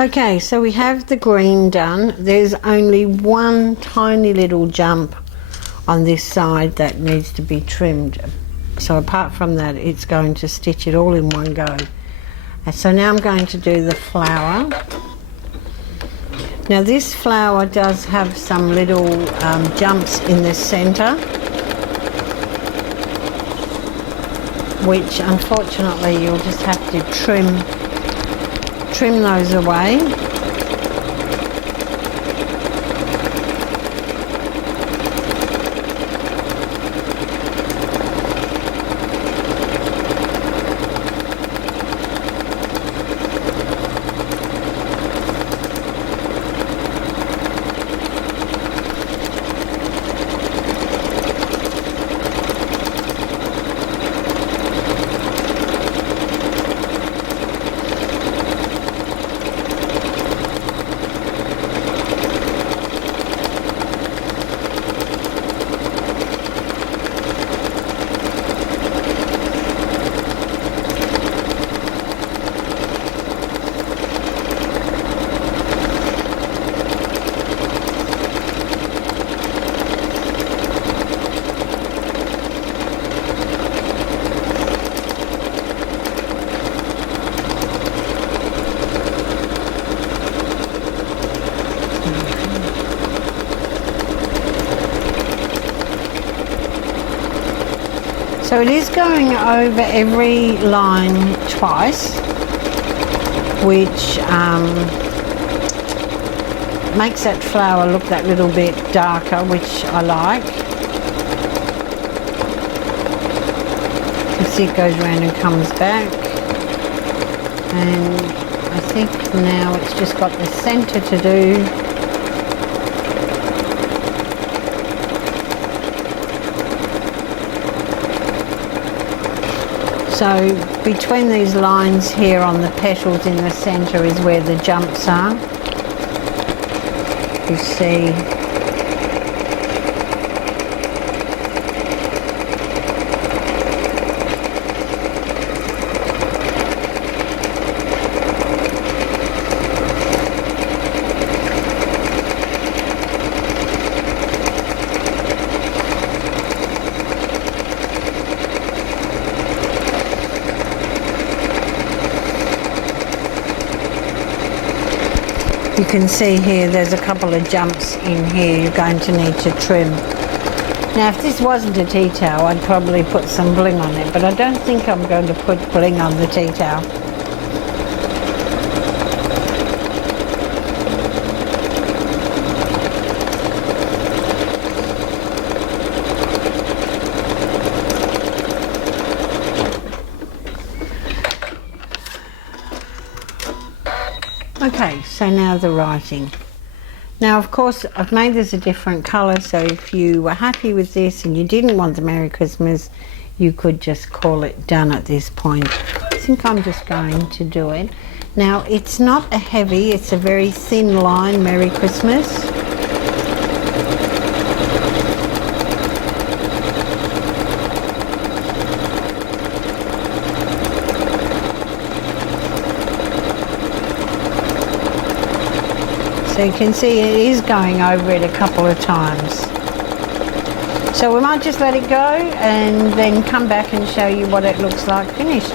Okay, so we have the green done. There's only one tiny little jump on this side that needs to be trimmed. So apart from that, it's going to stitch it all in one go. And so now I'm going to do the flower. Now this flower does have some little jumps in the center, which unfortunately you'll just have to trim those away. So it is going over every line twice, which makes that flower look that little bit darker, which I like. You see it goes around and comes back. And I think now it's just got the center to do. So between these lines here on the petals in the centre is where the jumps are. You see. You can see here there's a couple of jumps in here you're going to need to trim. Now if this wasn't a tea towel, I'd probably put some bling on it, but I don't think I'm going to put bling on the tea towel. Okay, so now the writing. Now of course I've made this a different colour, so if you were happy with this and you didn't want the Merry Christmas, you could just call it done at this point. I think I'm just going to do it. Now it's not a heavy, it's a very thin line Merry Christmas. So you can see it is going over it a couple of times. So we might just let it go and then come back and show you what it looks like finished.